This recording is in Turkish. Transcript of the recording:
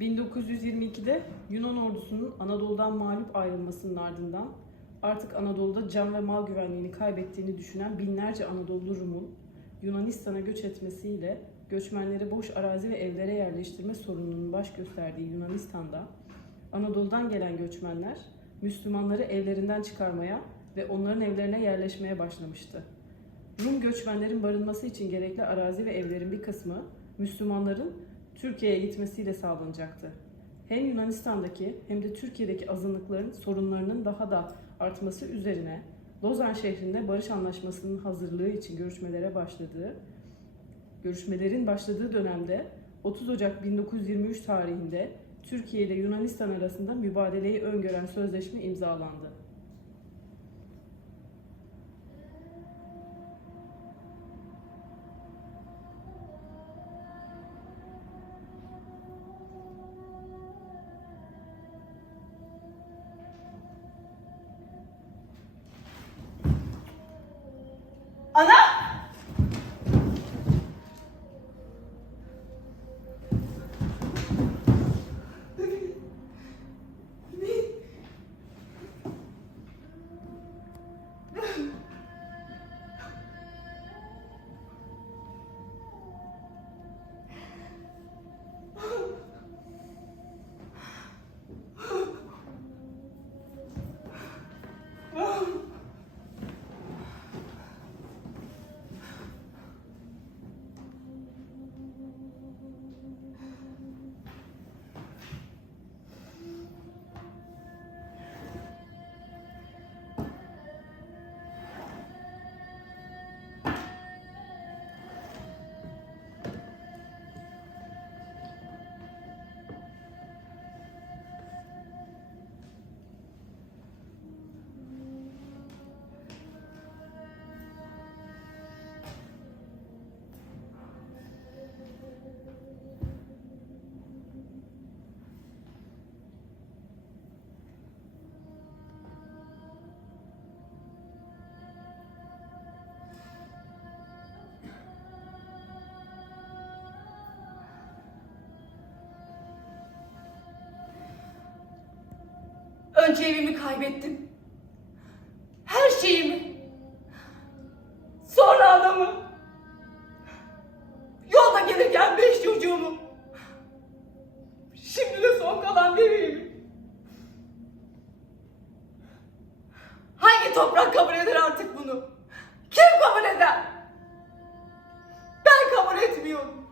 1922'de Yunan ordusunun Anadolu'dan mağlup ayrılmasının ardından artık Anadolu'da can ve mal güvenliğini kaybettiğini düşünen binlerce Anadolu Rum'un Yunanistan'a göç etmesiyle göçmenleri boş arazi ve evlere yerleştirme sorununun baş gösterdiği Yunanistan'da Anadolu'dan gelen göçmenler Müslümanları evlerinden çıkarmaya ve onların evlerine yerleşmeye başlamıştı. Rum göçmenlerin barınması için gerekli arazi ve evlerin bir kısmı Müslümanların Türkiye'ye gitmesiyle sağlanacaktı. Hem Yunanistan'daki hem de Türkiye'deki azınlıkların sorunlarının daha da artması üzerine Lozan şehrinde barış anlaşmasının hazırlığı için görüşmelere başladığı, görüşmelerin başladığı dönemde 30 Ocak 1923 tarihinde Türkiye ile Yunanistan arasında mübadeleyi öngören sözleşme imzalandı. Ana! yıl önce evimi kaybettim. Her şeyimi. Sonra adamı. Yolda gelirken beş çocuğumu. Şimdi de son kalan bebeğimi. Hangi toprak kabul eder artık bunu? Kim kabul eder? Ben kabul etmiyorum.